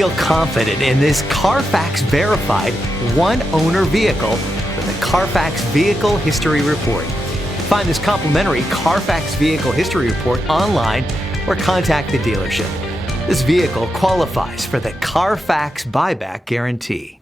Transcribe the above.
Feel confident in this Carfax verified one-owner vehicle with a Carfax Vehicle History Report. Find this complimentary Carfax Vehicle History Report online or contact the dealership. This vehicle qualifies for the Carfax Buyback Guarantee.